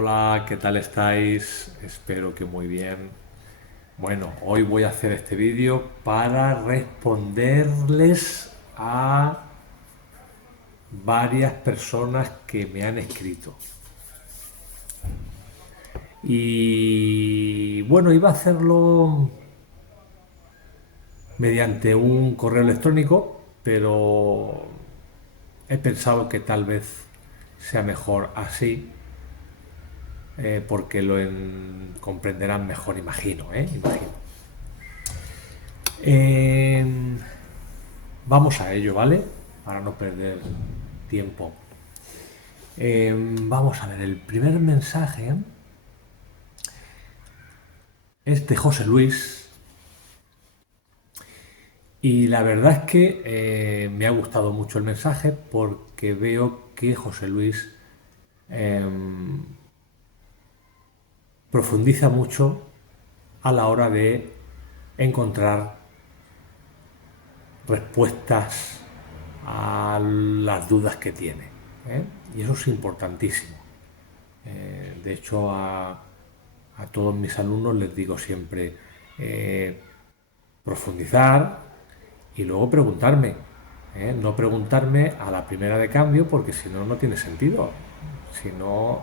Hola, ¿qué tal estáis? Espero que muy bien. Bueno, hoy voy a hacer este vídeo para responderles a varias personas que me han escrito. Y bueno, iba a hacerlo mediante un correo electrónico, pero he pensado que tal vez sea mejor así, porque comprenderán mejor, imagino, Imagino. Eh, Vamos a ello, ¿vale? Para no perder tiempo. Vamos a ver, el primer mensaje es de José Luis y la verdad es que me ha gustado mucho el mensaje porque veo que José Luis eh, profundiza mucho a la hora de encontrar respuestas a las dudas que tiene. ¿Eh? Y eso es importantísimo. De hecho, a todos mis alumnos les digo siempre profundizar y luego preguntarme. No preguntarme a la primera de cambio porque si no, no tiene sentido. Si no,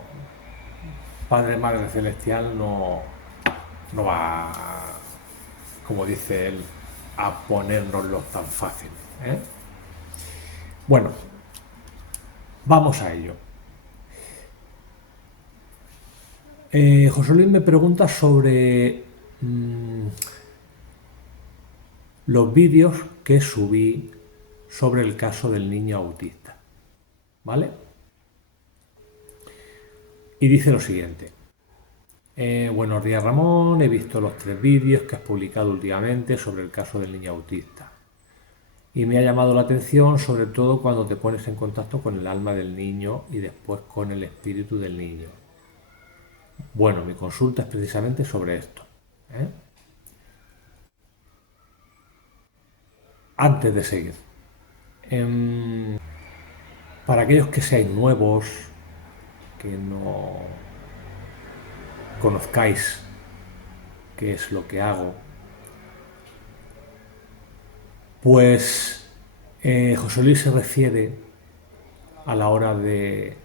Padre, Madre Celestial no va, como dice él, a ponérnoslo tan fácil. ¿eh? Bueno, vamos a ello. José Luis me pregunta sobre los vídeos que subí sobre el caso del niño autista. ¿Vale? Y dice lo siguiente. Buenos días Ramón, he visto los 3 vídeos que has publicado últimamente sobre el caso del niño autista. Y me ha llamado la atención sobre todo cuando te pones en contacto con el alma del niño y después con el espíritu del niño. Bueno, mi consulta es precisamente sobre esto. ¿eh? Antes de seguir, para aquellos que seáis nuevos, que no conozcáis qué es lo que hago, pues José Luis se refiere a la hora de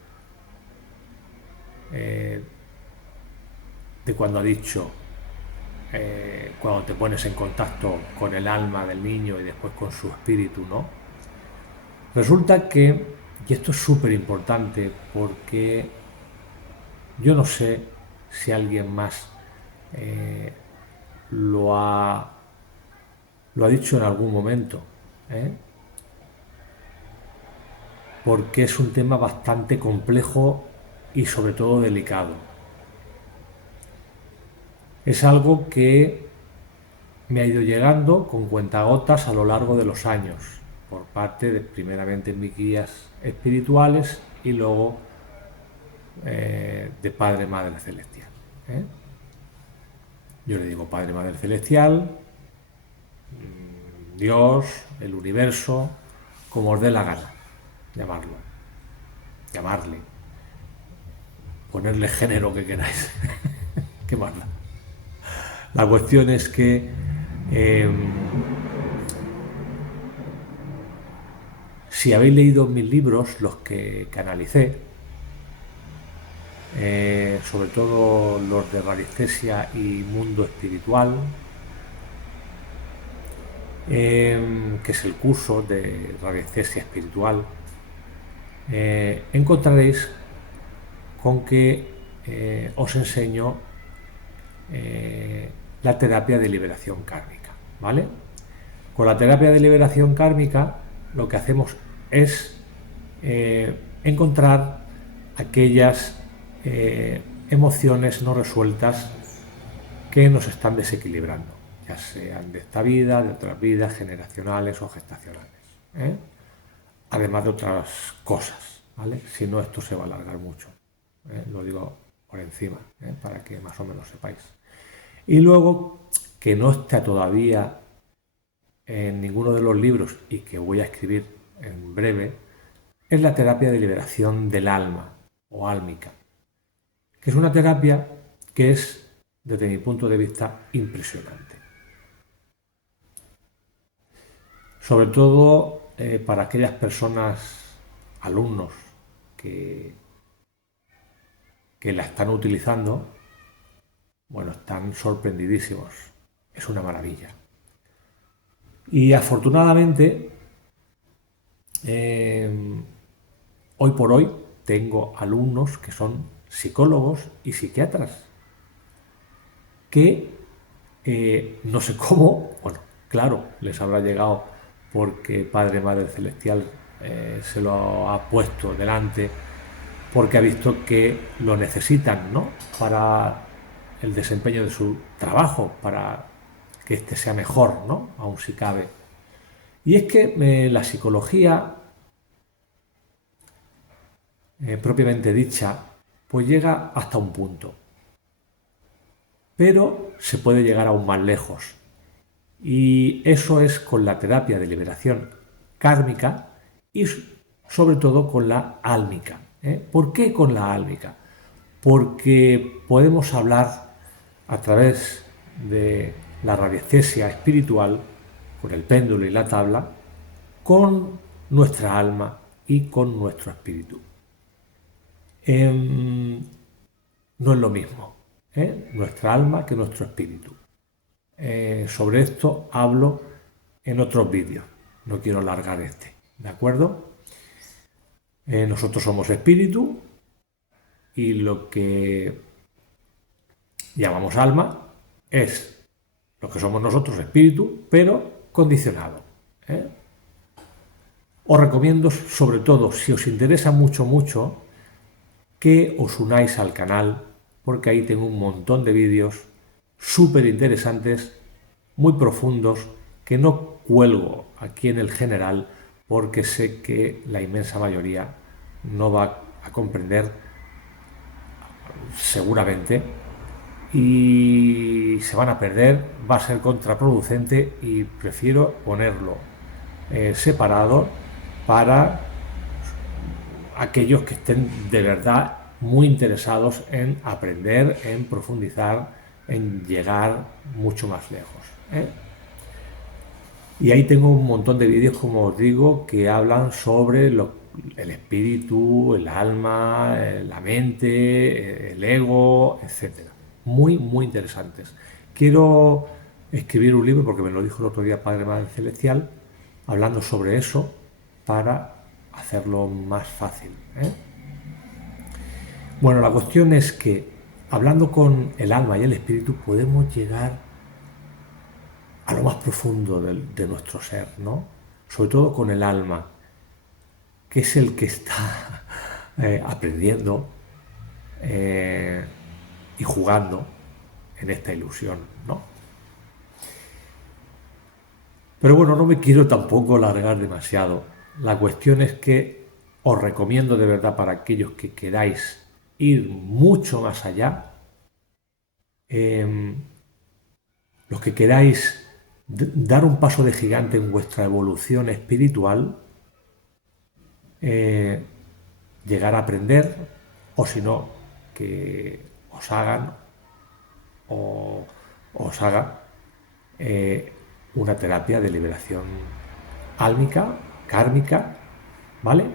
cuando ha dicho, cuando te pones en contacto con el alma del niño y después con su espíritu, ¿no? Resulta que, y esto es súper importante porque yo no sé si alguien más eh, lo, ha, lo ha dicho en algún momento, ¿eh? Porque es un tema bastante complejo y sobre todo delicado. Es algo que me ha ido llegando con cuentagotas a lo largo de los años, por parte de primeramente mis guías espirituales y luego de Padre Madre Celestial. ¿eh? Yo le digo Padre Madre Celestial, Dios, el universo, como os dé la gana llamarlo, llamarle, ponerle género que queráis. ¿Qué más da? La cuestión es que si habéis leído mis libros, los que canalicé, sobre todo los de radiestesia y mundo espiritual, que es el curso de radiestesia espiritual, encontraréis con que os enseño la terapia de liberación kármica, ¿vale? Con la terapia de liberación kármica lo que hacemos es encontrar aquellas emociones no resueltas que nos están desequilibrando, ya sean de esta vida, de otras vidas, generacionales o gestacionales. ¿eh? Además de otras cosas, ¿vale? Si no, esto se va a alargar mucho. Lo digo por encima, para que más o menos sepáis. Y luego, que no está todavía en ninguno de los libros y que voy a escribir en breve, es la terapia de liberación del alma o álmica. que es una terapia que es, desde mi punto de vista, impresionante. Sobre todo para aquellas personas, alumnos, que, que la están utilizando, bueno, están sorprendidísimos. Es una maravilla. Y afortunadamente, eh, hoy por hoy tengo alumnos que son psicólogos y psiquiatras que no sé cómo, bueno, claro, les habrá llegado porque Padre Madre Celestial se lo ha puesto delante, porque ha visto que lo necesitan, ¿no? Para el desempeño de su trabajo, para que éste sea mejor, ¿no? Aún si cabe. Y es que la psicología propiamente dicha, pues llega hasta un punto, pero se puede llegar aún más lejos. Y eso es con la terapia de liberación kármica y sobre todo con la álmica. ¿Por qué con la álmica? Porque podemos hablar a través de la radiestesia espiritual, con el péndulo y la tabla, con nuestra alma y con nuestro espíritu. No es lo mismo nuestra alma que nuestro espíritu. Sobre esto hablo en otros vídeos, no quiero alargar este, ¿de acuerdo? Nosotros somos espíritu y lo que llamamos alma es lo que somos nosotros, espíritu, pero condicionado. Os recomiendo, sobre todo, si os interesa mucho, que os unáis al canal, porque ahí tengo un montón de vídeos súper interesantes, muy profundos, que no cuelgo aquí en el general, porque sé que la inmensa mayoría no va a comprender seguramente y se van a perder, va a ser contraproducente y prefiero ponerlo separado para aquellos que estén de verdad muy interesados en aprender, en profundizar, en llegar mucho más lejos. Y ahí tengo un montón de vídeos, como os digo, que hablan sobre el espíritu, el alma, la mente, el ego, etc. Muy, muy interesantes. Quiero escribir un libro, porque me lo dijo el otro día Padre Madre Celestial, hablando sobre eso para hacerlo más fácil. Bueno, la cuestión es que hablando con el alma y el espíritu podemos llegar a lo más profundo de nuestro ser, ¿no? Sobre todo con el alma, que es el que está aprendiendo y jugando en esta ilusión, ¿no? Pero bueno, no me quiero tampoco alargar demasiado. La cuestión es que os recomiendo de verdad, para aquellos que queráis ir mucho más allá, los que queráis dar un paso de gigante en vuestra evolución espiritual, llegar a aprender, o si no, que os hagan o os haga una terapia de liberación álmica, kármica, ¿vale?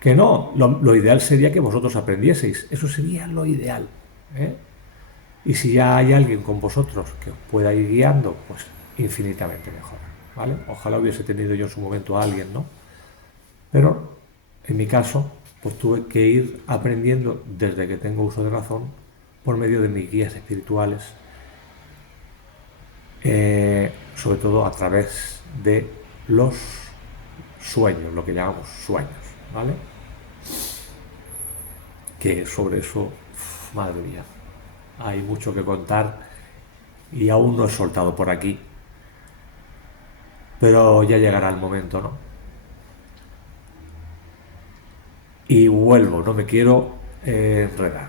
Que no, lo ideal sería que vosotros aprendieseis, eso sería lo ideal. Y si ya hay alguien con vosotros que os pueda ir guiando, pues infinitamente mejor, ¿vale? Ojalá hubiese tenido yo en su momento a alguien, ¿no? Pero en mi caso, pues tuve que ir aprendiendo desde que tengo uso de razón por medio de mis guías espirituales, sobre todo a través de los sueños, lo que llamamos sueños, ¿vale? Que sobre eso, madre mía, hay mucho que contar y aún no he soltado por aquí, pero ya llegará el momento, ¿no? Y vuelvo, no me quiero enredar.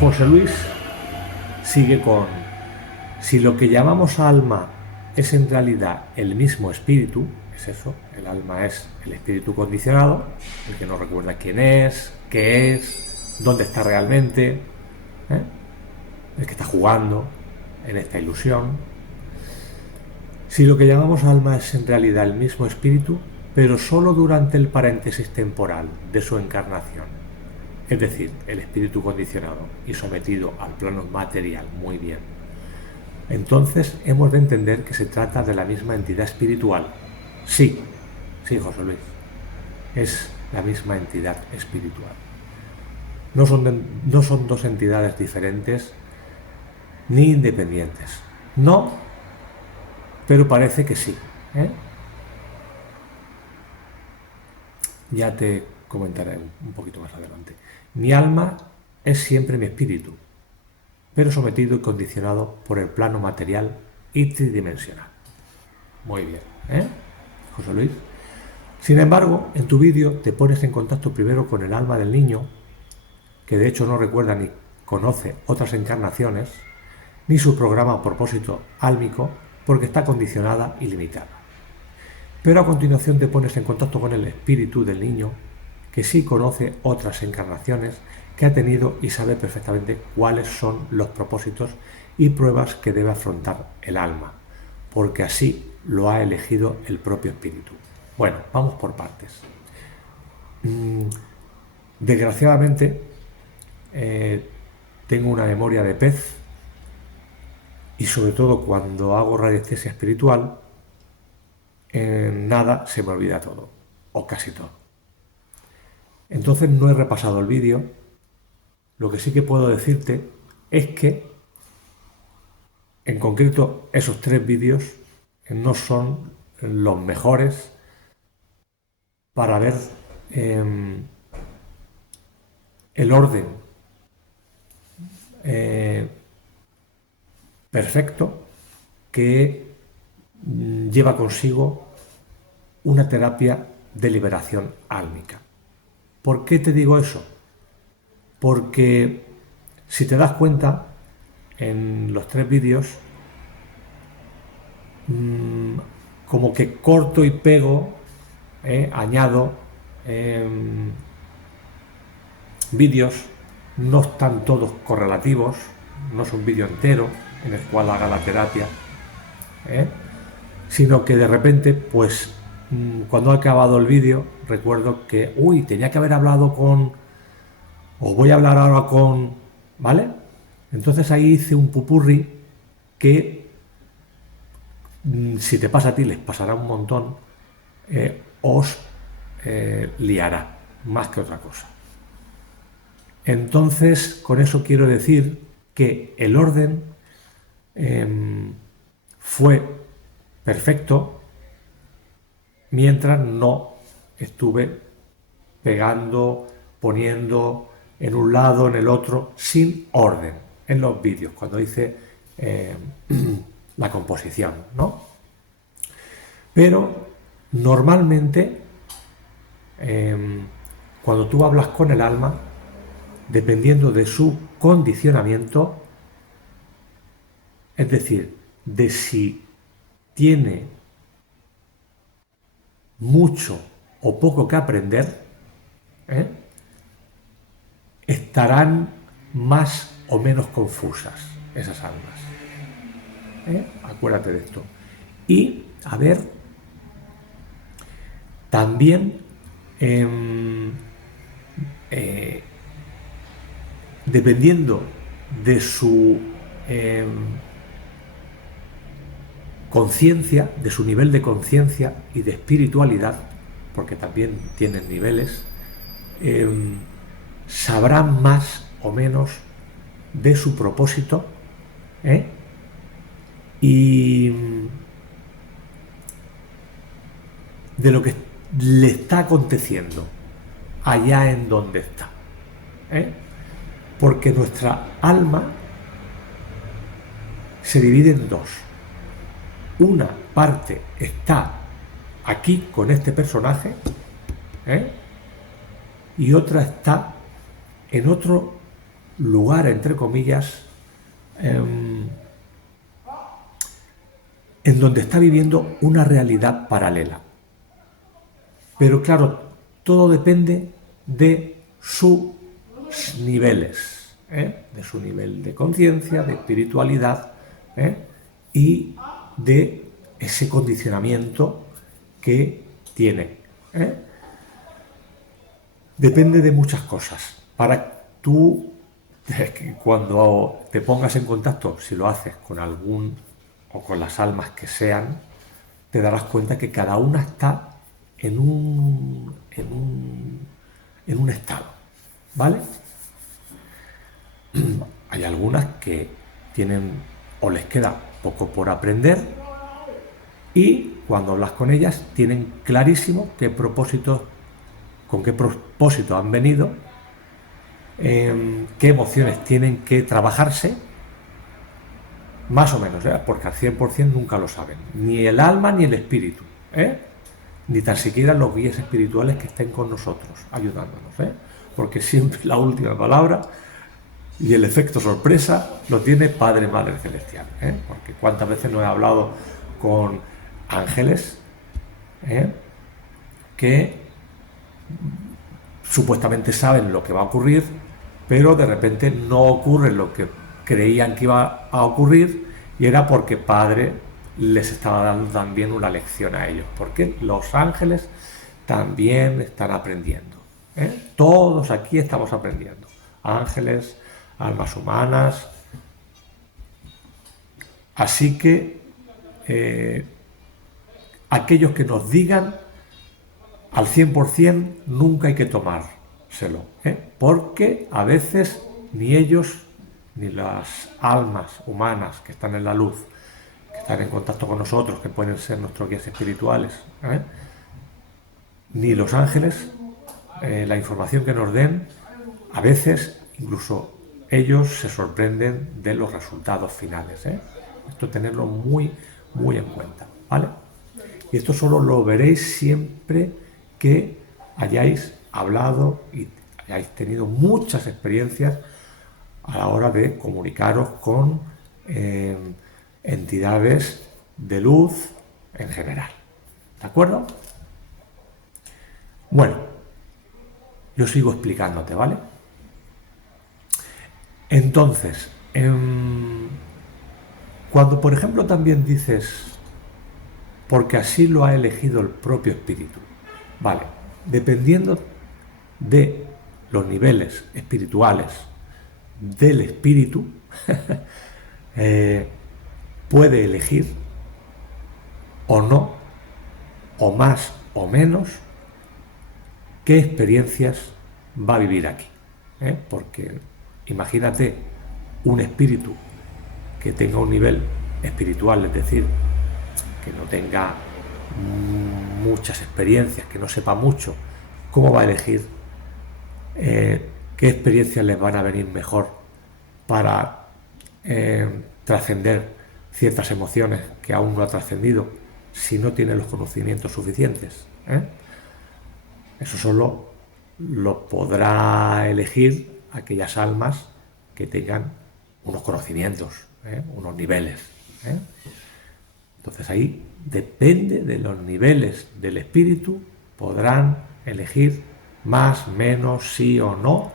José Luis sigue con: si lo que llamamos alma es en realidad el mismo espíritu, es eso, el alma es el espíritu condicionado, el que no recuerda quién es, qué es, dónde está realmente, ¿eh? El que está jugando en esta ilusión. Si lo que llamamos alma es en realidad el mismo espíritu, pero solo durante el paréntesis temporal de su encarnación, es decir, el espíritu condicionado y sometido al plano material, muy bien, entonces hemos de entender que se trata de la misma entidad espiritual. Sí, sí, José Luis, es la misma entidad espiritual. No son dos entidades diferentes ni independientes. No, pero parece que sí, ¿eh? Ya te comentaré un poquito más adelante. Mi alma es siempre mi espíritu, pero sometido y condicionado por el plano material y tridimensional. Muy bien, ¿eh, José Luis? Sin embargo, en tu vídeo te pones en contacto primero con el alma del niño, que de hecho no recuerda ni conoce otras encarnaciones, ni su programa o propósito álmico, porque está condicionada y limitada. Pero a continuación te pones en contacto con el espíritu del niño, que sí conoce otras encarnaciones que ha tenido y sabe perfectamente cuáles son los propósitos y pruebas que debe afrontar el alma, porque así lo ha elegido el propio espíritu. Bueno, vamos por partes. Desgraciadamente, tengo una memoria de pez y sobre todo cuando hago radiestesia espiritual, en nada se me olvida todo, o casi todo. Entonces no he repasado el vídeo. Lo que sí que puedo decirte es que, en concreto, esos 3 vídeos no son los mejores para ver el orden perfecto que lleva consigo una terapia de liberación álmica. ¿Por qué te digo eso? Porque si te das cuenta, en los 3 vídeos, como que corto y pego, añado vídeos, no están todos correlativos, no es un vídeo entero en el cual haga la terapia, sino que de repente, pues cuando ha acabado el vídeo, recuerdo que, tenía que haber hablado con, o voy a hablar ahora con, ¿vale? Entonces ahí hice un pupurri que, si te pasa a ti, les pasará un montón, os liará, más que otra cosa. Entonces, con eso quiero decir que el orden fue perfecto mientras no estuve pegando, poniendo en un lado, en el otro, sin orden, en los vídeos, cuando hice la composición, ¿no? Pero normalmente, cuando tú hablas con el alma, dependiendo de su condicionamiento, es decir, de si tiene mucho o poco que aprender, estarán más o menos confusas esas almas. Acuérdate de esto. Y, a ver, también dependiendo de su conciencia, de su nivel de conciencia y de espiritualidad, porque también tienen niveles, sabrán más o menos de su propósito, y de lo que le está aconteciendo allá en donde está, porque nuestra alma se divide en dos. Una parte está aquí con este personaje, y otra está en otro lugar, entre comillas, en donde está viviendo una realidad paralela. Pero claro, todo depende de sus niveles, de su nivel de conciencia, de espiritualidad, ¿eh? Y de ese condicionamiento que tiene. ¿Eh? Depende de muchas cosas. Para tú, cuando te pongas en contacto, si lo haces con algún o con las almas que sean, te darás cuenta que cada una está en un estado, ¿vale? Hay algunas que tienen o les queda poco por aprender y cuando hablas con ellas tienen clarísimo con qué propósito han venido, qué emociones tienen que trabajarse, más o menos, porque al 100% nunca lo saben, ni el alma ni el espíritu, ni tan siquiera los guías espirituales que estén con nosotros, ayudándonos, porque siempre la última palabra y el efecto sorpresa lo tiene Padre, Madre Celestial, porque cuántas veces no he hablado con ángeles que supuestamente saben lo que va a ocurrir, pero de repente no ocurre lo que creían que iba a ocurrir y era porque Padre les estaba dando también una lección a ellos, porque los ángeles también están aprendiendo. Todos aquí estamos aprendiendo. Ángeles, almas humanas. Así que aquellos que nos digan al 100% nunca hay que tomárselo, porque a veces ni ellos ni las almas humanas que están en la luz, que están en contacto con nosotros, que pueden ser nuestros guías espirituales, ni los ángeles, la información que nos den, a veces incluso ellos se sorprenden de los resultados finales. Esto tenerlo muy, muy en cuenta, ¿vale? Y esto solo lo veréis siempre que hayáis hablado y hayáis tenido muchas experiencias a la hora de comunicaros con entidades de luz en general. ¿De acuerdo? Bueno, yo sigo explicándote, ¿vale? Entonces, cuando por ejemplo también dices, porque así lo ha elegido el propio espíritu, vale, dependiendo de los niveles espirituales del espíritu, puede elegir o no, o más o menos, qué experiencias va a vivir aquí. Porque imagínate un espíritu que tenga un nivel espiritual, es decir, que no tenga muchas experiencias, que no sepa mucho, ¿cómo va a elegir qué experiencias les van a venir mejor para trascender ciertas emociones que aún no ha trascendido si no tiene los conocimientos suficientes? Eso solo lo podrá elegir aquellas almas que tengan unos conocimientos, unos niveles. Entonces ahí depende de los niveles del espíritu, podrán elegir más, menos, sí o no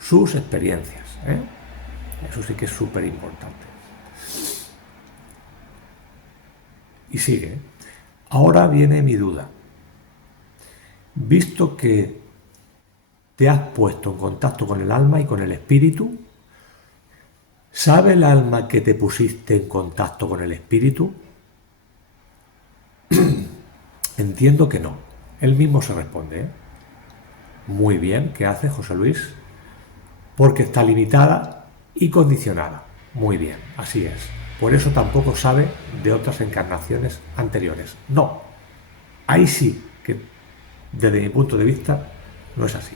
sus experiencias. Eso sí que es súper importante. Y sigue. Ahora viene mi duda. Visto que te has puesto en contacto con el alma y con el espíritu, ¿sabe el alma que te pusiste en contacto con el espíritu? Entiendo que no. Él mismo se responde. Muy bien, ¿qué hace José Luis? Porque está limitada y condicionada. Muy bien, así es. Por eso tampoco sabe de otras encarnaciones anteriores. No, ahí sí que desde mi punto de vista no es así.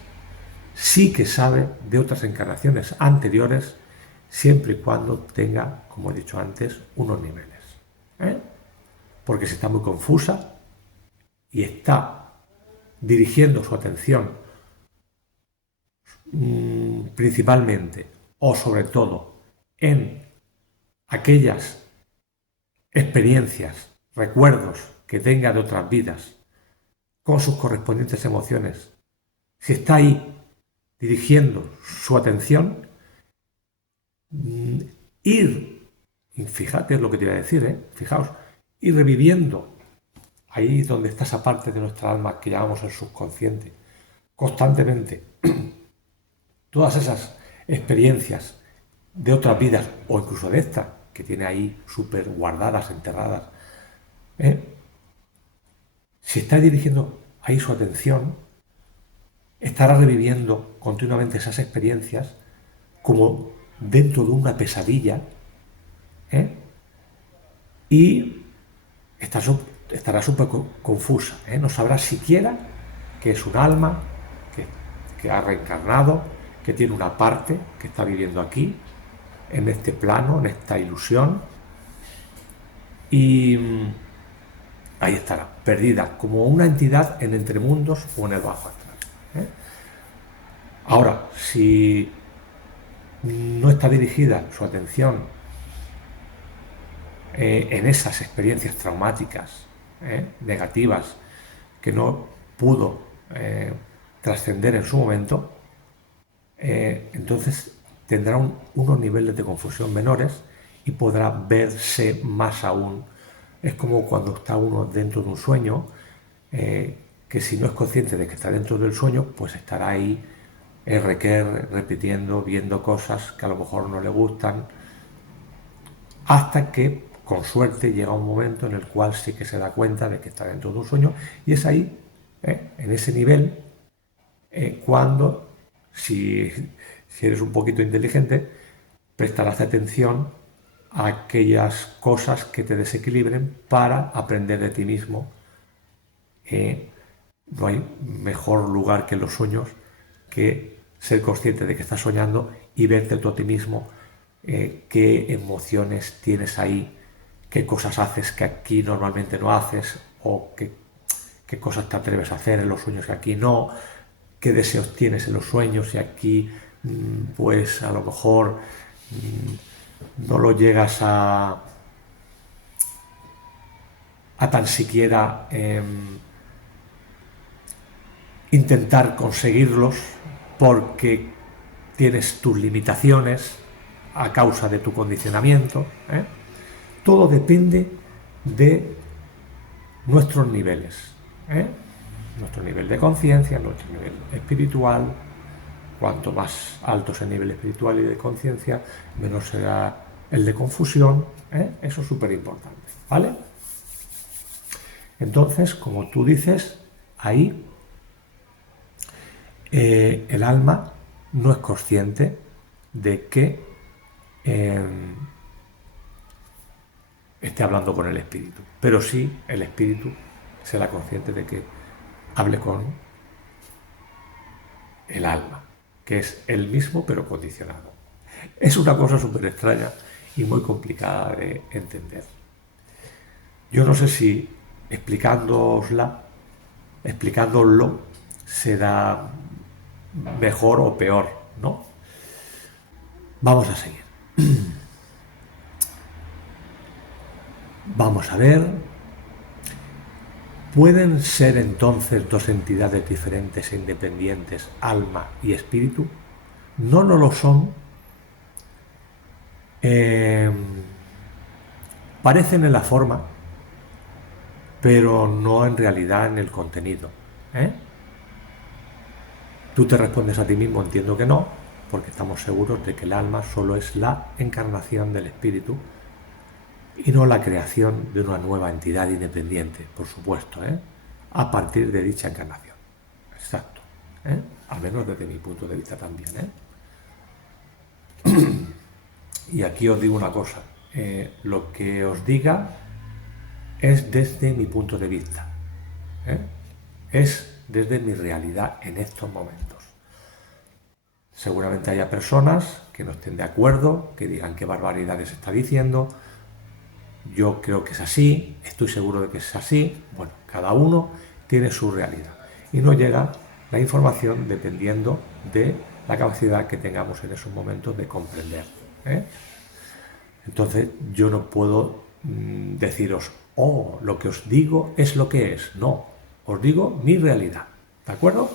Sí que sabe de otras encarnaciones anteriores siempre y cuando tenga, como he dicho antes, unos niveles. Porque si está muy confusa y está dirigiendo su atención principalmente o sobre todo en aquellas experiencias, recuerdos que tenga de otras vidas con sus correspondientes emociones, si está ahí dirigiendo su atención, ir, y fíjate lo que te iba a decir, fijaos, ir reviviendo ahí donde está esa parte de nuestra alma que llamamos el subconsciente, constantemente, todas esas experiencias de otras vidas o incluso de esta que tiene ahí súper guardadas, enterradas, ¿eh? Si está dirigiendo ahí su atención, estará reviviendo continuamente esas experiencias como dentro de una pesadilla, ¿eh? Y estará súper confusa, ¿eh? No sabrá siquiera que es un alma, que ha reencarnado, que tiene una parte que está viviendo aquí, en este plano, en esta ilusión, y ahí estará, perdida, como una entidad en entremundos o en el bajo astral, ¿eh? Ahora, si no está dirigida su atención en esas experiencias traumáticas, negativas, que no pudo trascender en su momento, entonces tendrá unos niveles de confusión menores y podrá verse más aún. Es como cuando está uno dentro de un sueño, que si no es consciente de que está dentro del sueño, pues estará ahí repitiendo, viendo cosas que a lo mejor no le gustan, hasta que con suerte llega un momento en el cual sí que se da cuenta de que está dentro de un sueño, y es ahí, en ese nivel, cuando, si eres un poquito inteligente, prestarás atención a aquellas cosas que te desequilibren para aprender de ti mismo. No hay mejor lugar que los sueños que ser consciente de que estás soñando y verte tú a ti mismo, qué emociones tienes ahí, qué cosas haces que aquí normalmente no haces, o qué cosas te atreves a hacer en los sueños que aquí no, qué deseos tienes en los sueños y aquí pues a lo mejor no lo llegas a tan siquiera intentar conseguirlos porque tienes tus limitaciones a causa de tu condicionamiento, ¿eh? Todo depende de nuestros niveles, ¿eh? Nuestro nivel de conciencia, nuestro nivel espiritual. Cuanto más alto es el nivel espiritual y de conciencia, menos será el de confusión, ¿eh? Eso es súper importante, ¿vale? Entonces, como tú dices, ahí el alma no es consciente de que esté hablando con el espíritu, pero sí el espíritu será consciente de que hable con el alma, que es el mismo pero condicionado. Es una cosa súper extraña y muy complicada de entender. Yo no sé si explicándolo será mejor o peor, ¿no? Vamos a seguir. Vamos a ver. ¿Pueden ser entonces dos entidades diferentes e independientes, alma y espíritu? No lo son. Parecen en la forma, pero no en realidad en el contenido, ¿eh? Tú te respondes a ti mismo, entiendo que no, porque estamos seguros de que el alma solo es la encarnación del espíritu y no la creación de una nueva entidad independiente, por supuesto, a partir de dicha encarnación. Exacto, al menos desde mi punto de vista también. Y aquí os digo una cosa, lo que os diga es desde mi punto de vista, es desde mi realidad en estos momentos. Seguramente haya personas que no estén de acuerdo, que digan qué barbaridades está diciendo. Yo creo que es así, estoy seguro de que es así. Bueno, cada uno tiene su realidad y no llega la información dependiendo de la capacidad que tengamos en esos momentos de comprender, Entonces yo no puedo deciros, oh, lo que os digo es lo que es. No, os digo mi realidad, ¿de acuerdo?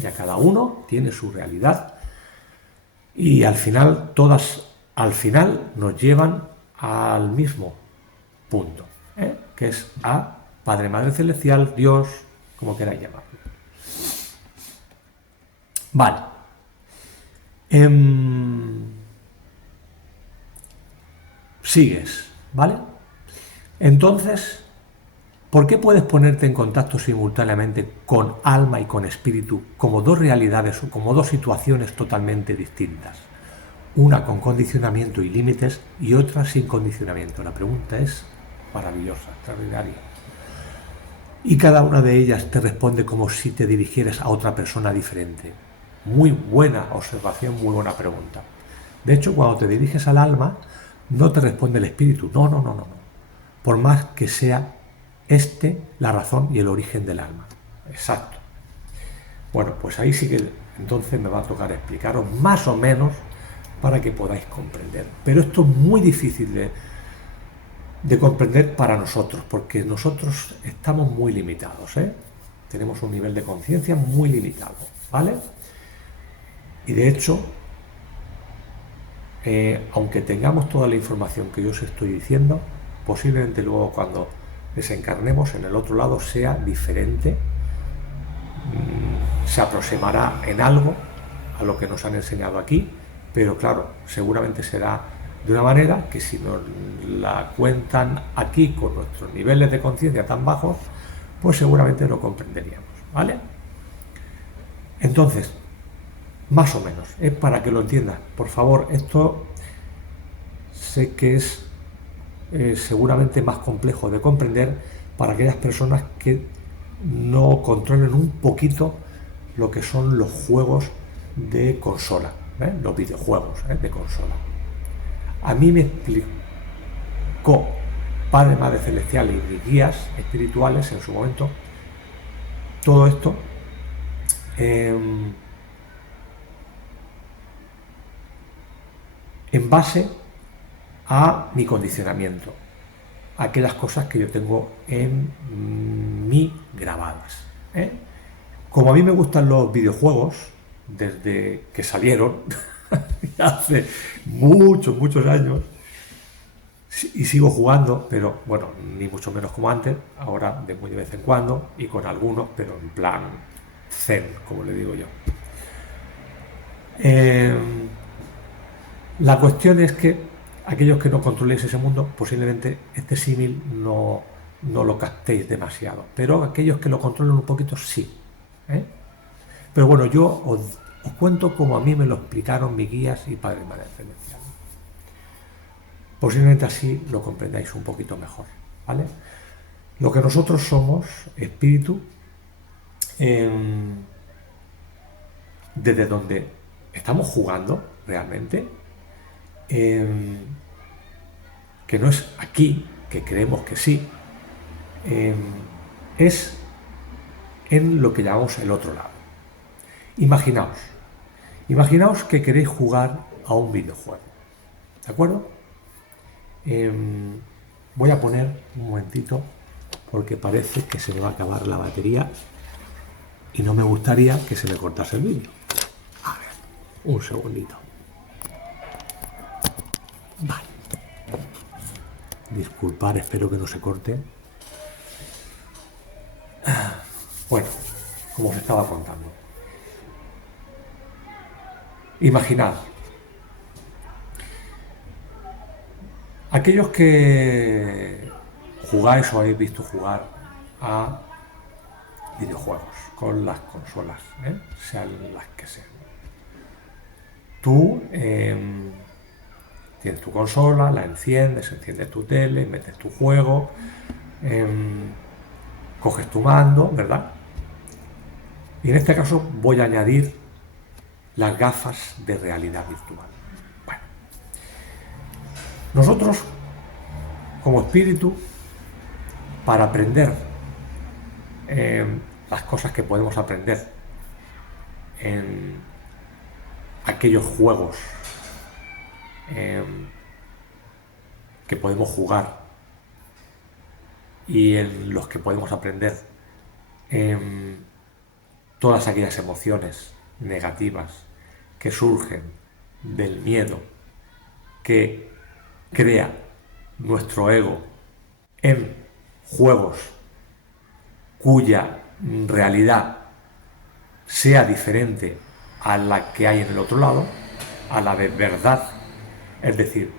Ya cada uno tiene su realidad y al final nos llevan al mismo punto, que es a Padre, Madre Celestial, Dios, como queráis llamarlo. Vale. Sigues, ¿vale? Entonces, ¿por qué puedes ponerte en contacto simultáneamente con alma y con espíritu como dos realidades o como dos situaciones totalmente distintas? Una con condicionamiento y límites y otra sin condicionamiento. La pregunta es maravillosa, extraordinaria. Y cada una de ellas te responde como si te dirigieras a otra persona diferente. Muy buena observación, muy buena pregunta. De hecho, cuando te diriges al alma, no te responde el espíritu. No, no, no, no. Por más que sea la razón y el origen del alma. Exacto. Bueno, pues ahí sí que entonces me va a tocar explicaros más o menos para que podáis comprender. Pero esto es muy difícil de comprender para nosotros, porque nosotros estamos muy limitados, tenemos un nivel de conciencia muy limitado, ¿vale? Y de hecho, aunque tengamos toda la información que yo os estoy diciendo, posiblemente luego cuando desencarnemos en el otro lado sea diferente, se aproximará en algo a lo que nos han enseñado aquí, pero claro, seguramente será de una manera que si nos la cuentan aquí con nuestros niveles de conciencia tan bajos, pues seguramente lo comprenderíamos, ¿vale? Entonces, más o menos, es para que lo entiendan. Por favor, esto sé que es seguramente más complejo de comprender para aquellas personas que no controlen un poquito lo que son los juegos de consola, los videojuegos de consola. A mí me explicó Padre, Madre Celestial y mis guías espirituales en su momento todo esto en base a mi condicionamiento, a aquellas cosas que yo tengo en mí grabadas. Como a mí me gustan los videojuegos, desde que salieron, hace muchos, muchos años, y sigo jugando, pero bueno, ni mucho menos como antes, ahora de muy de vez en cuando, y con algunos, pero en plan zen, como le digo yo. La cuestión es que aquellos que no controléis ese mundo, posiblemente este símil no lo captéis demasiado, pero aquellos que lo controlan un poquito sí. Pero bueno, yo os cuento como a mí me lo explicaron mis guías y Padre y Madre Celestial. Posiblemente así lo comprendáis un poquito mejor, ¿vale? Lo que nosotros somos, espíritu, desde donde estamos jugando realmente, que no es aquí, que creemos que sí, es en lo que llamamos el otro lado. Imaginaos que queréis jugar a un videojuego, ¿de acuerdo? Voy a poner un momentito porque parece que se me va a acabar la batería y no me gustaría que se me cortase el vídeo. A ver, un segundito. Vale. Disculpad, espero que no se corte. Bueno, como os estaba contando. Imaginad. Aquellos que jugáis o habéis visto jugar a videojuegos con las consolas, sean las que sean. Tú tienes tu consola, la enciendes tu tele, metes tu juego, coges tu mando, ¿verdad? Y en este caso voy a añadir las gafas de realidad virtual. Bueno, nosotros como espíritu, para aprender las cosas que podemos aprender en aquellos juegos que podemos jugar y en los que podemos aprender todas aquellas emociones negativas que surgen del miedo que crea nuestro ego en juegos cuya realidad sea diferente a la que hay en el otro lado, a la de verdad. Es decir,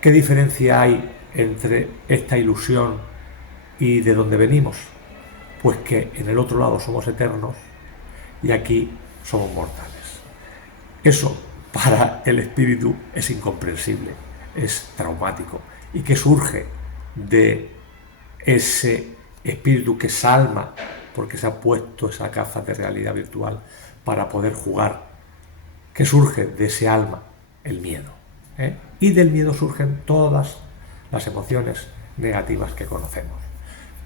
¿qué diferencia hay entre esta ilusión y de dónde venimos? Pues que en el otro lado somos eternos y aquí somos mortales. Eso para el espíritu es incomprensible, es traumático. ¿Y qué surge de ese espíritu que es alma, porque se ha puesto esa gafas de realidad virtual para poder jugar? ¿Qué surge de ese alma? El miedo. Y del miedo surgen todas las emociones negativas que conocemos.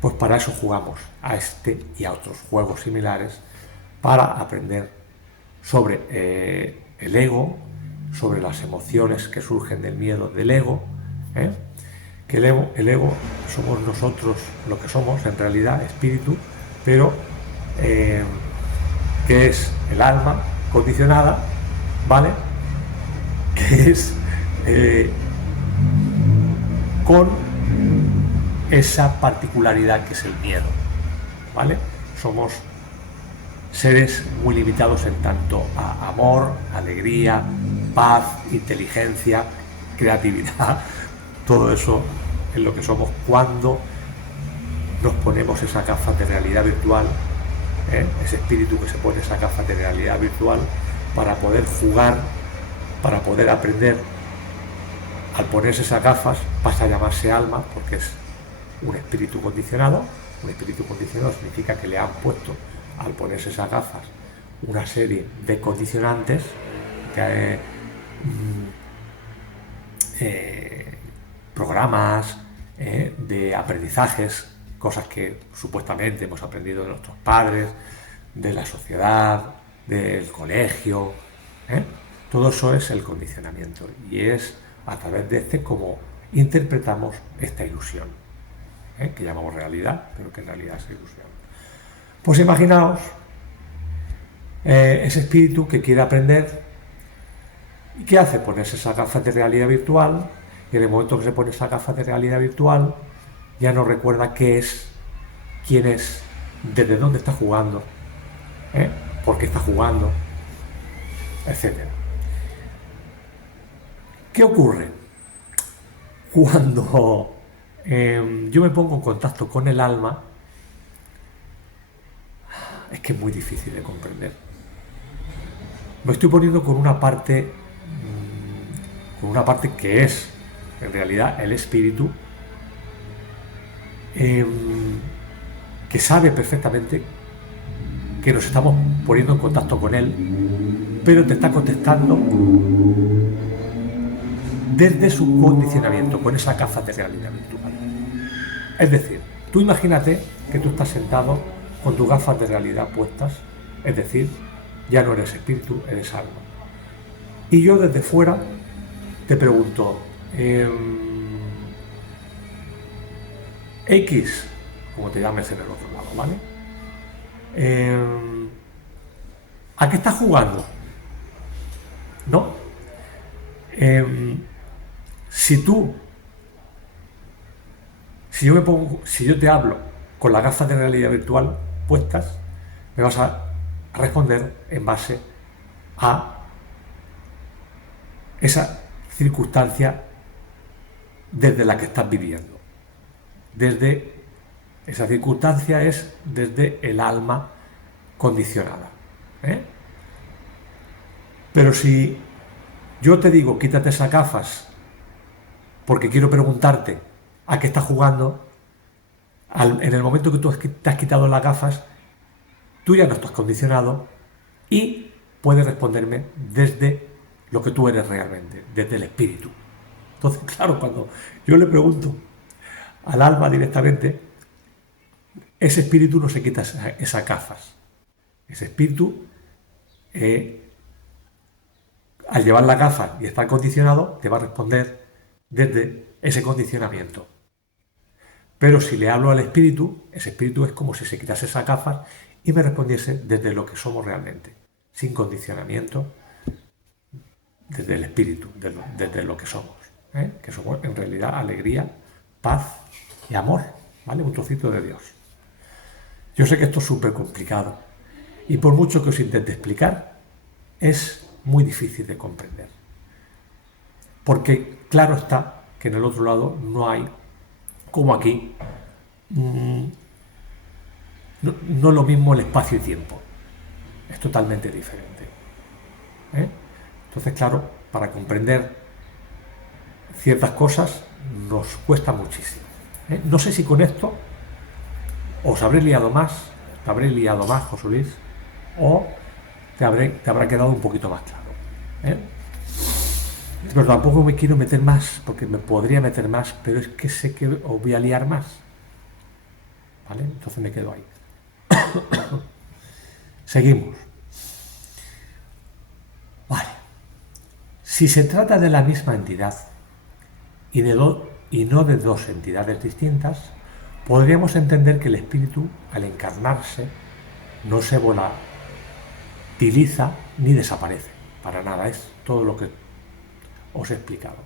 Pues para eso jugamos a este y a otros juegos similares, para aprender sobre el ego, sobre las emociones que surgen del miedo del ego, que el ego somos nosotros lo que somos, en realidad, espíritu, pero que es el alma condicionada, ¿vale? Que es con esa particularidad que es el miedo, ¿vale? Somos seres muy limitados en tanto a amor, alegría, paz, inteligencia, creatividad, todo eso es lo que somos cuando nos ponemos esa gafas de realidad virtual, ese espíritu que se pone esa gafas de realidad virtual para poder jugar, para poder aprender. Al ponerse esas gafas pasa a llamarse alma, porque es un espíritu condicionado. Un espíritu condicionado significa que le han puesto, al ponerse esas gafas, una serie de condicionantes, programas de aprendizajes, cosas que supuestamente hemos aprendido de nuestros padres, de la sociedad, del colegio. Todo eso es el condicionamiento, y es a través de este como interpretamos esta ilusión, que llamamos realidad, pero que en realidad es ilusión. Pues imaginaos ese espíritu que quiere aprender, ¿y qué hace? Ponerse esas gafas de realidad virtual, y en el momento que se pone esas gafas de realidad virtual ya no recuerda qué es, quién es, desde dónde está jugando, por qué está jugando, etc. ¿Qué ocurre cuando yo me pongo en contacto con el alma? Es que es muy difícil de comprender. Me estoy poniendo con una parte que es en realidad el espíritu, que sabe perfectamente que nos estamos poniendo en contacto con él, pero te está contestando desde su condicionamiento, con esa gafas de realidad virtual. Es decir, tú imagínate que tú estás sentado con tus gafas de realidad puestas, es decir, ya no eres espíritu, eres alma. Y yo desde fuera te pregunto, X, como te llames en el otro lado, ¿vale? ¿A qué estás jugando? ¿No? Si yo te hablo con las gafas de realidad virtual puestas, me vas a responder en base a esa circunstancia desde la que estás viviendo. Desde esa circunstancia es desde el alma condicionada. Pero si yo te digo quítate esas gafas porque quiero preguntarte a qué estás jugando, en el momento que tú te has quitado las gafas, tú ya no estás condicionado y puedes responderme desde lo que tú eres realmente, desde el espíritu. Entonces, claro, cuando yo le pregunto al alma directamente, ese espíritu no se quita esas gafas. Ese espíritu, al llevar las gafas y estar condicionado, te va a responder desde ese condicionamiento. Pero si le hablo al espíritu, ese espíritu es como si se quitase esas gafas y me respondiese desde lo que somos realmente, sin condicionamiento, desde el espíritu, desde lo que somos, ¿eh? Que somos en realidad alegría, paz y amor, ¿vale? Un trocito de Dios. Yo sé que esto es súper complicado y por mucho que os intente explicar, es muy difícil de comprender. Porque claro está que en el otro lado no hay, como aquí, no es lo mismo el espacio y tiempo. Es totalmente diferente. ¿Eh? Entonces, claro, para comprender ciertas cosas nos cuesta muchísimo. ¿Eh? No sé si con esto os habré liado más, te habré liado más, José Luis, o te habrá quedado un poquito más claro. ¿Eh? Pero tampoco me quiero meter más, porque me podría meter más, pero es que sé que os voy a liar más. ¿Vale? Entonces me quedo ahí. Seguimos. Vale. Si se trata de la misma entidad y no de dos entidades distintas, podríamos entender que el espíritu, al encarnarse, no se volatiliza ni desaparece. Para nada, es todo lo que os he explicado.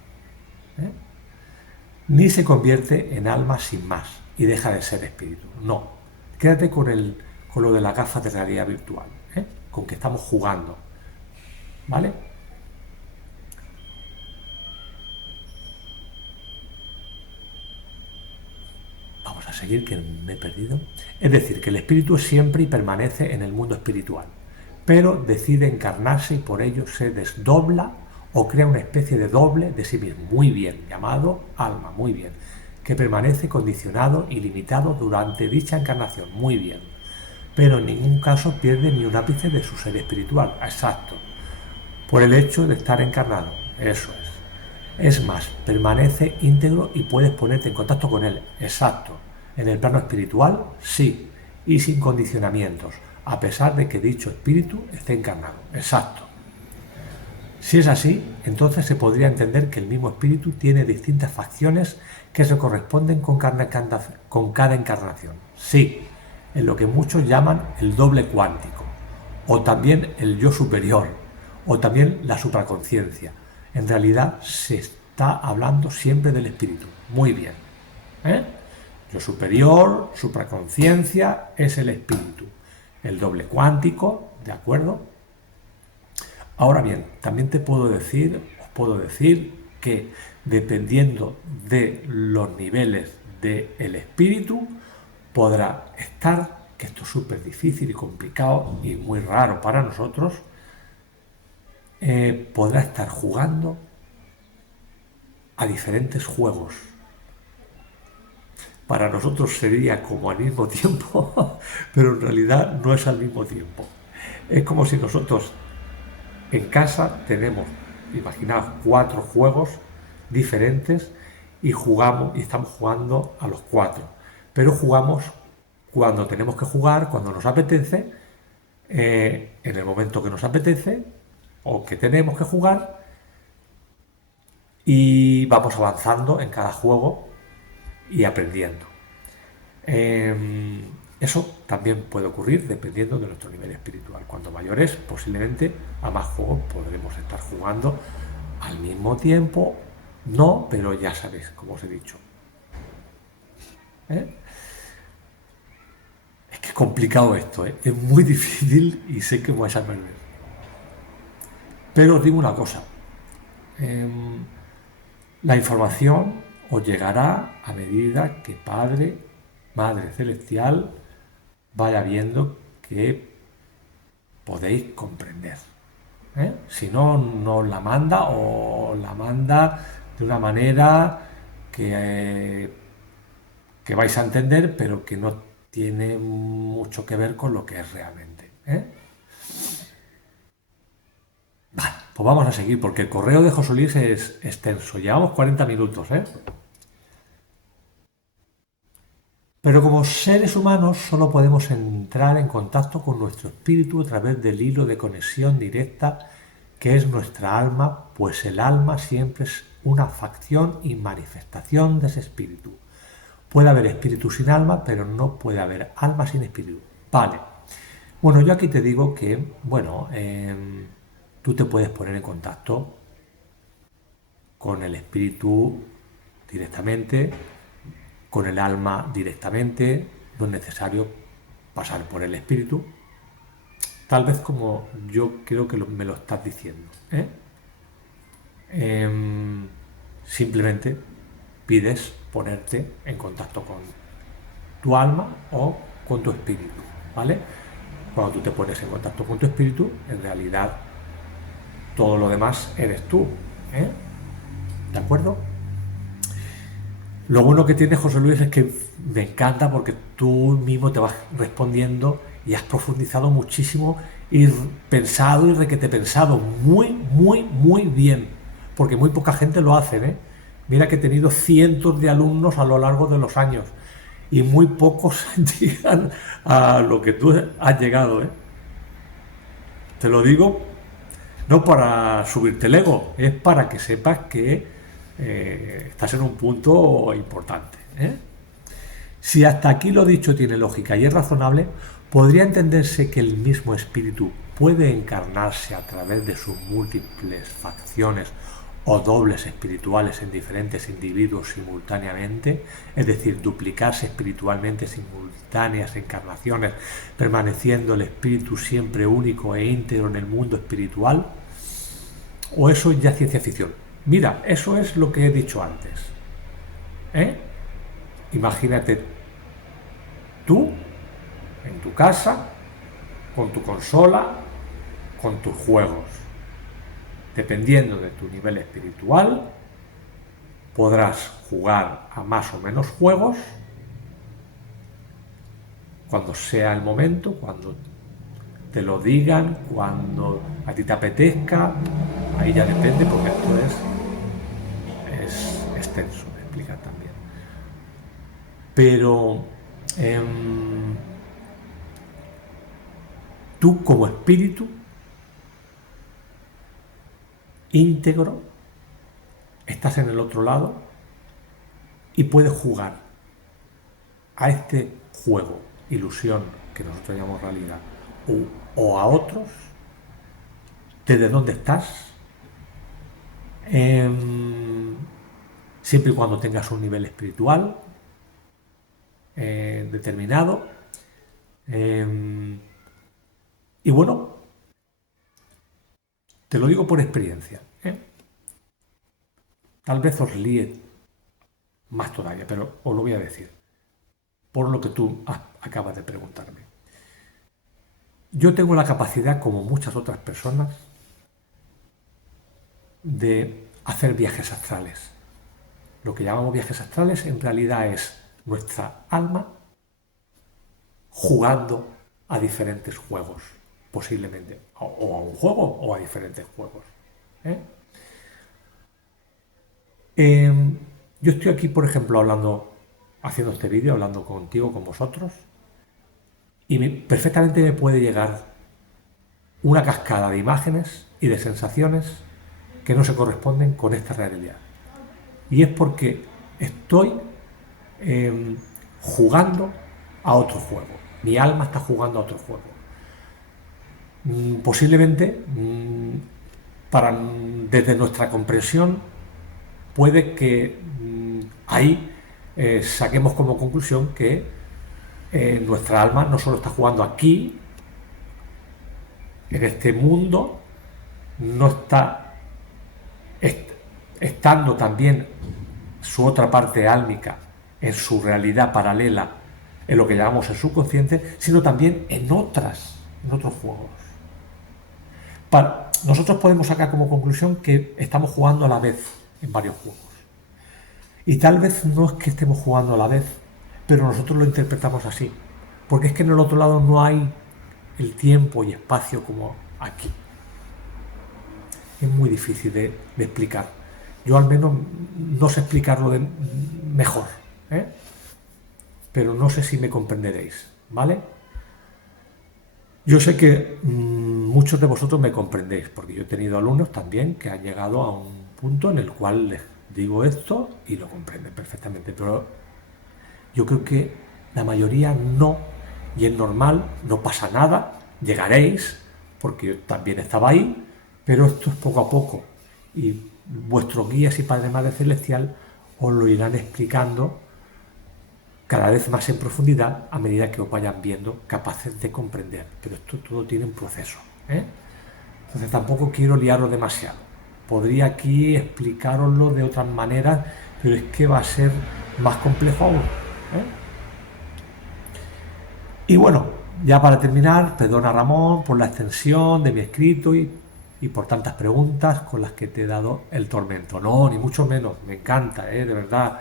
¿Eh? Ni se convierte en alma sin más y deja de ser espíritu. No. Quédate con lo de la gafa de realidad virtual, ¿eh? Con que estamos jugando. ¿Vale? Vamos a seguir, que me he perdido. Es decir, que el espíritu siempre y permanece en el mundo espiritual, pero decide encarnarse y por ello se desdobla o crea una especie de doble de sí mismo, muy bien, llamado alma, muy bien, que permanece condicionado y limitado durante dicha encarnación, muy bien, pero en ningún caso pierde ni un ápice de su ser espiritual, exacto, por el hecho de estar encarnado, eso es. Es más, permanece íntegro y puedes ponerte en contacto con él, exacto. En el plano espiritual, sí, y sin condicionamientos, a pesar de que dicho espíritu esté encarnado, exacto. Si es así, entonces se podría entender que el mismo espíritu tiene distintas facciones que se corresponden con cada encarnación. Sí, en lo que muchos llaman el doble cuántico, o también el yo superior, o también la supraconciencia. En realidad se está hablando siempre del espíritu. Muy bien. ¿Eh? Yo superior, supraconciencia, es el espíritu. El doble cuántico, ¿de acuerdo? Ahora bien, también os puedo decir que dependiendo de los niveles del espíritu, podrá estar, que esto es súper difícil y complicado y muy raro para nosotros, podrá estar jugando a diferentes juegos. Para nosotros sería como al mismo tiempo, pero en realidad no es al mismo tiempo. Es como si nosotros en casa tenemos, imaginaos, 4 juegos diferentes y jugamos y estamos jugando a los 4. Pero jugamos cuando tenemos que jugar, cuando nos apetece, en el momento que nos apetece o que tenemos que jugar, y vamos avanzando en cada juego y aprendiendo. Eso también puede ocurrir dependiendo de nuestro nivel espiritual. Cuando mayores, posiblemente a más juegos podremos estar jugando al mismo tiempo. No, pero ya sabéis, como os he dicho. ¿Eh? Es que es complicado esto, ¿eh? Es muy difícil y sé que vais a perder. Pero os digo una cosa. La información os llegará a medida que Padre, Madre Celestial vaya viendo que podéis comprender. ¿Eh? Si no, no la manda o la manda de una manera que vais a entender, pero que no tiene mucho que ver con lo que es realmente. ¿Eh? Vale, pues vamos a seguir, porque el correo de José Luis es extenso. Llevamos 40 minutos, ¿eh? Pero como seres humanos solo podemos entrar en contacto con nuestro espíritu a través del hilo de conexión directa que es nuestra alma, pues el alma siempre es una facción y manifestación de ese espíritu. Puede haber espíritu sin alma, pero no puede haber alma sin espíritu. Vale. Bueno, yo aquí te digo que, bueno, tú te puedes poner en contacto con el espíritu directamente, con el alma directamente, no es necesario pasar por el espíritu, tal vez como yo creo que me lo estás diciendo. Simplemente pides ponerte en contacto con tu alma o con tu espíritu, ¿vale? Cuando tú te pones en contacto con tu espíritu, en realidad todo lo demás eres tú, ¿de acuerdo? Lo bueno que tiene José Luis es que me encanta porque tú mismo te vas respondiendo y has profundizado muchísimo y pensado y requete pensado muy, muy, muy bien, porque muy poca gente lo hace, ¿eh? Mira que he tenido cientos de alumnos a lo largo de los años y muy pocos llegan a lo que tú has llegado, ¿eh? Te lo digo no para subirte el ego, es para que sepas que estás en un punto importante, ¿eh? Si hasta aquí lo dicho tiene lógica y es razonable, podría entenderse que el mismo espíritu puede encarnarse a través de sus múltiples facciones o dobles espirituales en diferentes individuos simultáneamente, es decir, duplicarse espiritualmente simultáneas encarnaciones, permaneciendo el espíritu siempre único e íntegro en el mundo espiritual, o eso es ya ciencia ficción. Mira, eso es lo que he dicho antes, ¿eh? Imagínate tú en tu casa, con tu consola, con tus juegos. Dependiendo de tu nivel espiritual, podrás jugar a más o menos juegos cuando sea el momento, cuando te lo digan, cuando a ti te apetezca. Ahí ya depende porque esto es extenso de explicar también. Pero tú como espíritu íntegro estás en el otro lado y puedes jugar a este juego, ilusión que nosotros llamamos realidad, o a otros, desde dónde estás, siempre y cuando tengas un nivel espiritual determinado. Y bueno, te lo digo por experiencia, ¿eh? Tal vez os líe más todavía, pero os lo voy a decir, por lo que tú acabas de preguntarme. Yo tengo la capacidad, como muchas otras personas, de hacer viajes astrales. Lo que llamamos viajes astrales en realidad es nuestra alma jugando a diferentes juegos, posiblemente, o a un juego o a diferentes juegos, ¿eh? Yo estoy aquí, por ejemplo, haciendo este vídeo, hablando contigo, con vosotros, y perfectamente me puede llegar una cascada de imágenes y de sensaciones que no se corresponden con esta realidad. Y es porque estoy jugando a otro juego. Mi alma está jugando a otro juego. Posiblemente, desde nuestra comprensión, puede que ahí saquemos como conclusión que nuestra alma no solo está jugando aquí, en este mundo, no está estando también su otra parte álmica en su realidad paralela, en lo que llamamos el subconsciente, sino también en otros juegos. Nosotros podemos sacar como conclusión que estamos jugando a la vez en varios juegos. Y tal vez no es que estemos jugando a la vez, pero nosotros lo interpretamos así. Porque es que en el otro lado no hay el tiempo y espacio como aquí. Es muy difícil de explicar. Yo al menos no sé explicarlo mejor, ¿eh? Pero no sé si me comprenderéis, ¿vale? Yo sé que muchos de vosotros me comprendéis, porque yo he tenido alumnos también que han llegado a un punto en el cual les digo esto y lo comprenden perfectamente, pero Yo creo que la mayoría no, y es normal, no pasa nada, llegaréis, porque yo también estaba ahí, pero esto es poco a poco, y vuestros guías y Padre Madre Celestial os lo irán explicando cada vez más en profundidad a medida que os vayan viendo capaces de comprender. Pero esto todo tiene un proceso, ¿eh? Entonces tampoco quiero liaros demasiado. Podría aquí explicaroslo de otras maneras, pero es que va a ser más complejo aún, ¿eh? Y bueno, ya para terminar, perdona Ramón por la extensión de mi escrito y por tantas preguntas con las que te he dado el tormento. No, ni mucho menos, me encanta, de verdad.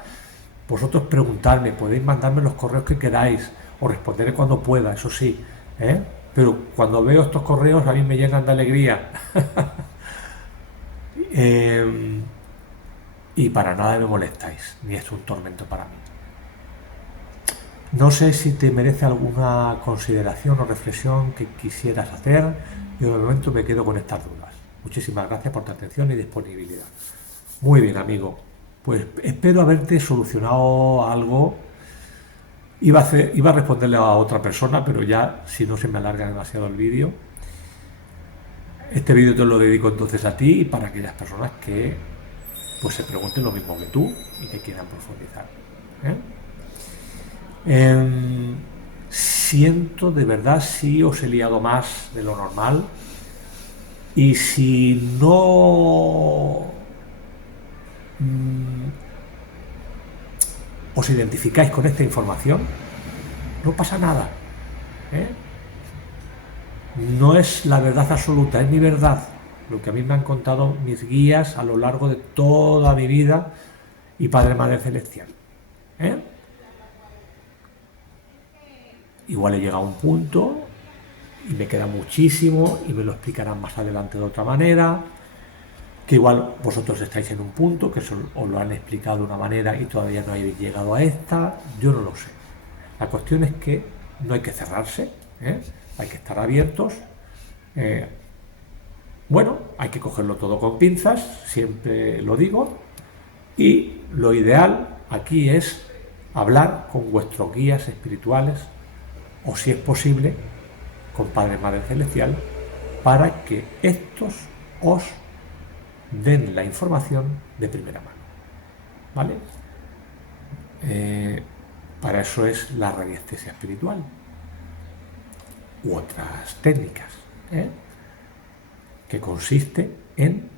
Vosotros preguntarme, podéis mandarme los correos que queráis, os responderé cuando pueda, eso sí, ¿eh? Pero cuando veo estos correos a mí me llenan de alegría. Eh, y para nada me molestáis, ni es un tormento para mí. No sé si te merece alguna consideración o reflexión que quisieras hacer. Yo de momento me quedo con estas dudas. Muchísimas gracias por tu atención y disponibilidad. Muy bien, amigo. Pues espero haberte solucionado algo. Iba a responderle a otra persona, pero ya si no se me alarga demasiado el vídeo. Este vídeo te lo dedico entonces a ti y para aquellas personas que pues se pregunten lo mismo que tú y que quieran profundizar, ¿eh? Siento de verdad si os he liado más de lo normal y si no os identificáis con esta información, no pasa nada, ¿eh? No es la verdad absoluta, es mi verdad, lo que a mí me han contado mis guías a lo largo de toda mi vida y Padre Madre Celestial, ¿eh? Igual he llegado a un punto y me queda muchísimo y me lo explicarán más adelante de otra manera, que igual vosotros estáis en un punto que os lo han explicado de una manera y todavía no habéis llegado a esta, yo no lo sé. La cuestión es que no hay que cerrarse, ¿eh? Hay que estar abiertos. Bueno, hay que cogerlo todo con pinzas, siempre lo digo, y lo ideal aquí es hablar con vuestros guías espirituales o, si es posible, con Padre Madre Celestial, para que estos os den la información de primera mano, ¿vale? Para eso es la radiestesia espiritual u otras técnicas, ¿eh? Que consiste en,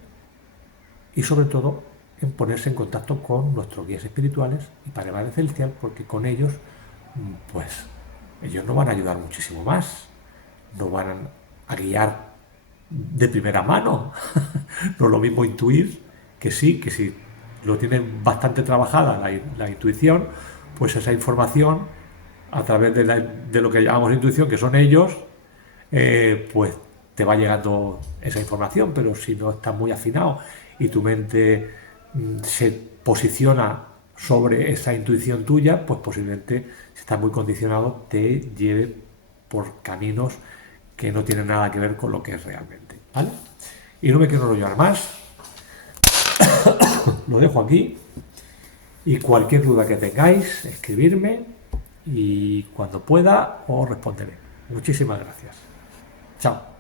y sobre todo, en ponerse en contacto con nuestros guías espirituales y Padre Madre Celestial, porque con ellos, pues, ellos nos van a ayudar muchísimo más, nos van a guiar de primera mano. No es lo mismo intuir, que sí, que si lo tienen bastante trabajada la intuición, pues esa información, a través de lo que llamamos intuición, que son ellos, pues te va llegando esa información. Pero si no estás muy afinado y tu mente se posiciona sobre esa intuición tuya, pues posiblemente, si estás muy condicionado, te lleve por caminos que no tienen nada que ver con lo que es realmente, ¿vale? Y no me quiero enrollar más, lo dejo aquí, y cualquier duda que tengáis, escribirme y cuando pueda os responderé. Muchísimas gracias. Chao.